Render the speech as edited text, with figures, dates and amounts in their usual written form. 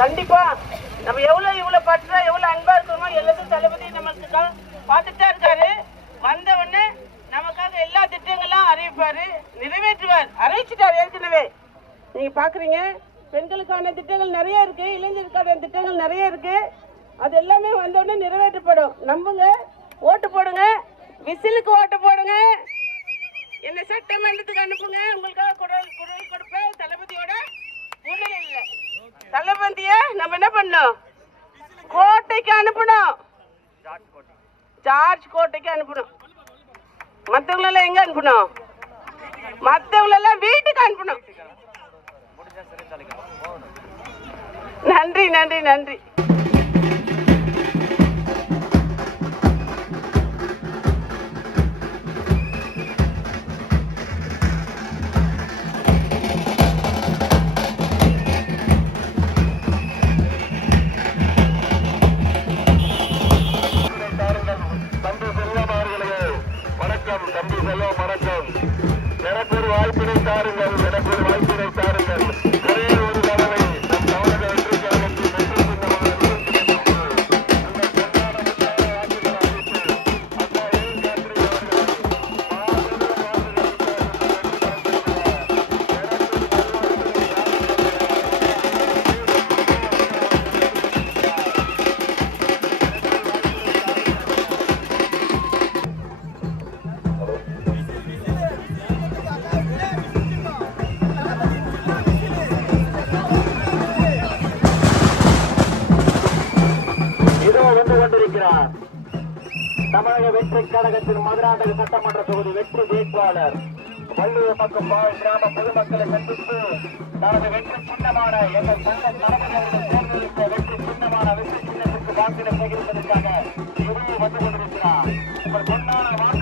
கண்டிப்பா நம்ம இவ்வளவு பற்றா எவ்வளவு அன்பா இருக்கோமோ எல்லாத்தையும் தளபதி நமக்கு பார்த்துட்டா இருக்காரு. வந்த உடனே நமக்காக எல்லா திட்டங்களும் அறிவிப்பாரு, நிறைவேற்றுவார். அறிவிச்சுட்டார் ஏற்கனவே. நீங்க பாக்குறீங்க, பெண்களுக்கான திட்டங்கள் நிறைய இருக்கு, இளைஞருக்கான திட்டங்கள் நிறைய இருக்கு. அது எல்லாமே வந்த உடனே நிறைவேற்றப்படும். நம்புங்க, ஓட்டு போடுங்க, விசிலுக்கு ஓட்டு போடுங்க, என்ன சட்டமன்றத்துக்கு அனுப்புங்க. உங்களுக்காக குரல் கொடுப்பேன். தளபதியோட இல்லை, தளபதிய நம்ம என்ன பண்ணோம், கோட்டைக்கு அனுப்பணும், ஜார்ஜ் கோட்டைக்கு அனுப்பணும். மற்றவங்களெல்லாம் எங்க அனுப்பணும், மற்றவங்களெல்லாம் வீட்டுக்கு அனுப்பணும். நன்றி நன்றி நன்றி. தம்பி செல்வம் வணக்கம். எனக்கு ஒரு வாய்ப்பினை தாருங்கள், எனக்கு ஒரு வாய்ப்பினை தாருங்கள். ஒரே ஒரு தடவை நம் தமிழக வெற்றி கழகத்தின் வெற்றி தமிழக வெற்றி கழகத்தின் மதுராந்தக சட்டமன்ற தொகுதி வெற்றி வேட்பாளர் வள்ளுவர் பக்கம் கிராம பொதுமக்களை சந்தித்து தனது வெற்றி சின்னமான எங்கள் சொந்த தலைவர்கள் தேர்ந்தெடுத்த வெற்றி சின்னமான வெற்றி சின்னத்திற்கு வாக்கினை சேகரிப்பதற்காக வந்து கொண்டிருக்கிறார். உங்கள் பொன்னான